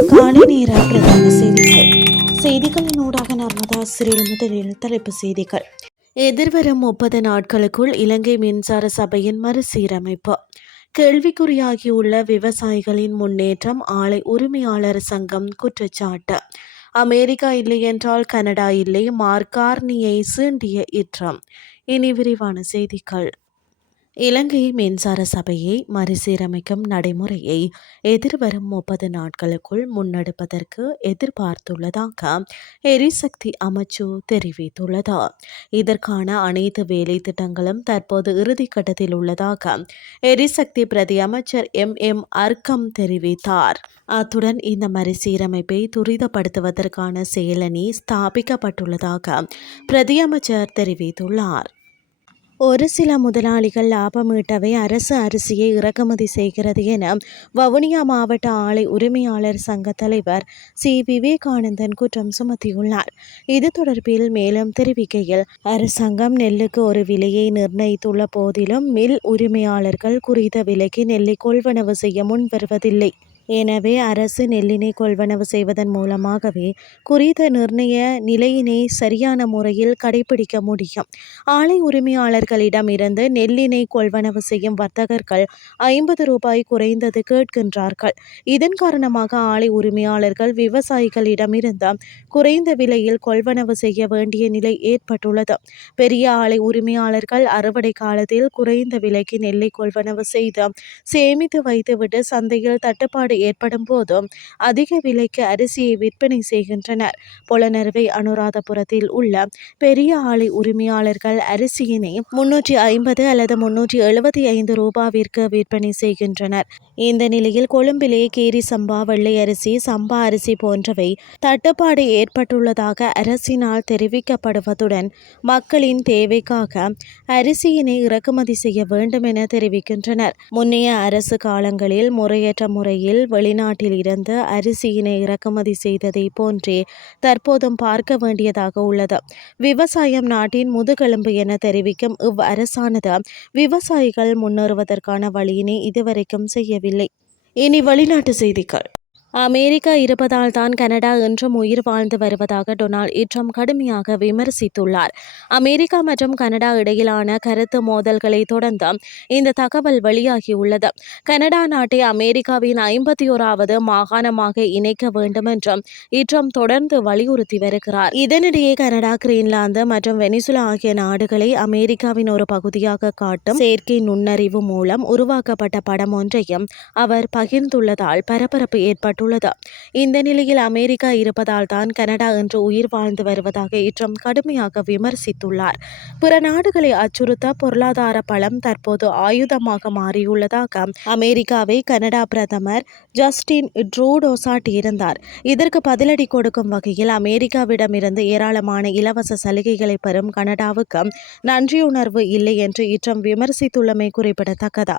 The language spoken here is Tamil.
காலை நேர பிரதான செய்திகள். செய்திகளின் ஊடாக நர்மதா சிறில் முதலில் தலைப்பு செய்திகள். எதிர்வரும் முப்பது நாட்களுக்குள் இலங்கை மின்சார சபையின் மறுசீரமைப்பு. கேள்விக்குறியாகியுள்ள விவசாயிகளின் முன்னேற்றம் ஆலை உரிமையாளர் சங்கம் குற்றச்சாட்டு. அமெரிக்கா இல்லை என்றால் கனடா இல்லை மார்கார்னியை சீண்டிய இற்றம். இனி விரிவான செய்திகள். இலங்கை மின்சார சபையை மறுசீரமைக்கும் நடைமுறையை எதிர்வரும் முப்பது நாட்களுக்குள் முன்னெடுப்பதற்கு எதிர்பார்த்துள்ளதாக எரிசக்தி அமைச்சு தெரிவித்துள்ளது. இதற்கான அனைத்து வேலை திட்டங்களும் தற்போது இறுதிக்கட்டத்தில் உள்ளதாக எரிசக்தி பிரதி அமைச்சர் எம். எம். அர்க்கம் தெரிவித்தார். அத்துடன் இந்த மறுசீரமைப்பை துரிதப்படுத்துவதற்கான செயலணி ஸ்தாபிக்கப்பட்டுள்ளதாக பிரதியமைச்சர் தெரிவித்துள்ளார். ஒரு சில முதலாளிகள் லாபம் ஈட்டவே அரசு அரிசியை இறக்குமதி செய்கிறது என வவுனியா மாவட்ட ஆலை உரிமையாளர் சங்க தலைவர் சி. விவேகானந்தன் குற்றம் சுமத்தியுள்ளார். இது தொடர்பில் மேலும் தெரிவிக்கையில் அரசாங்கம் நெல்லுக்கு ஒரு விலையை நிர்ணயித்துள்ள போதிலும் மில் உரிமையாளர்கள் குறித்த விலைக்கு நெல்லை கொள்வனவு செய்ய முன் வருவதில்லை எனவே அரசு நெல்லினை கொள்வனவு செய்வதன் மூலமாகவே குறித்த நிர்ணய நிலையினை சரியான முறையில் கடைபிடிக்க முடியும். ஆலை உரிமையாளர்களிடம் இருந்து நெல்லினை கொள்வனவு செய்யும் வர்த்தகர்கள் ஐம்பது ரூபாய் குறைந்தது கேட்கின்றார்கள். இதன் காரணமாக ஆலை உரிமையாளர்கள் விவசாயிகளிடமிருந்து குறைந்த விலையில் கொள்வனவு செய்ய வேண்டிய நிலை ஏற்பட்டுள்ளது. பெரிய ஆலை உரிமையாளர்கள் அறுவடை காலத்தில் குறைந்த விலைக்கு நெல்லை கொள்வனவு செய்து சேமித்து வைத்துவிட்டு சந்தையில் தட்டுப்பாடு ஏற்படும் போதும் அதிக விலைக்கு அரிசியை விற்பனை செய்கின்றனர். புலனறுவை அனுராதபுரத்தில் உள்ள பெரிய ஆலை உரிமையாளர்கள் அரிசியினை முன்னூற்றி ஐம்பது அல்லது முன்னூற்றி எழுபத்தி ஐந்து ரூபாவிற்கு விற்பனை செய்கின்றனர். இந்த நிலையில் கொழும்பிலே கேரி சம்பா வெள்ளை அரிசி சம்பா அரிசி போன்றவை தட்டுப்பாடு ஏற்பட்டுள்ளதாக அரசினால் தெரிவிக்கப்படுவதுடன் மக்களின் தேவைக்காக அரிசியினை இறக்குமதி செய்ய வேண்டும் என தெரிவிக்கின்றனர். முன்னைய அரசு காலங்களில் முறையற்ற முறையில் வெளிநாட்டில் இருந்து அரிசியினை இறக்குமதி செய்ததை போன்றே தற்போதும் பார்க்க வேண்டியதாக உள்ளது. விவசாயம் நாட்டின் முதுகெலும்பு என தெரிவிக்கும் இவ் அரசானது விவசாயிகள் முன்னேறுவதற்கான வழியினை இதுவரைக்கும் செய்யவில்லை. இனி வெளிநாட்டு செய்திகள். அமெரிக்கா இருப்பதால் தான் கனடா என்றும் உயிர் வாழ்ந்து வருவதாக டொனால்ட் ட்ரம்ப் கடுமையாக விமர்சித்துள்ளார். அமெரிக்கா மற்றும் கனடா இடையிலான கருத்து மோதல்களை தொடர்ந்து இந்த தகவல் வெளியாகியுள்ளது. கனடா நாட்டை அமெரிக்காவின் ஐம்பத்தி ஓராவது மாகாணமாக இணைக்க வேண்டும் என்றும் ட்ரம்ப் தொடர்ந்து வலியுறுத்தி வருகிறார். இதனிடையே கனடா கிரீன்லாந்து மற்றும் வெனிசுலா ஆகிய நாடுகளை அமெரிக்காவின் ஒரு பகுதியாக காட்டும் செயற்கை நுண்ணறிவு மூலம் உருவாக்கப்பட்ட படம் ஒன்றையும் அவர் பகிர்ந்துள்ளதால் பரபரப்பு ஏற்பட்டு ஏற்பட்டுள்ளது. இந்த நிலையில் அமெரிக்கா இருப்பதால் தான் கனடா என்று உயிர் வாழ்ந்து வருவதாக இட்ரம் கடுமையாக விமர்சித்துள்ளார். பிற நாடுகளை அச்சுறுத்த பொருளாதார பலம் தற்போது ஆயுதமாக மாறியுள்ளதாக அமெரிக்காவை கனடா பிரதமர் ஜஸ்டின் ட்ரூடோ சாட்டியிருந்தார். இதற்கு பதிலடி கொடுக்கும் வகையில் அமெரிக்காவிடமிருந்து ஏராளமான இலவச சலுகைகளை பெறும் கனடாவுக்கு நன்றியுணர்வு இல்லை என்று இற்றம் விமர்சித்துள்ளமை குறிப்பிடத்தக்கதா?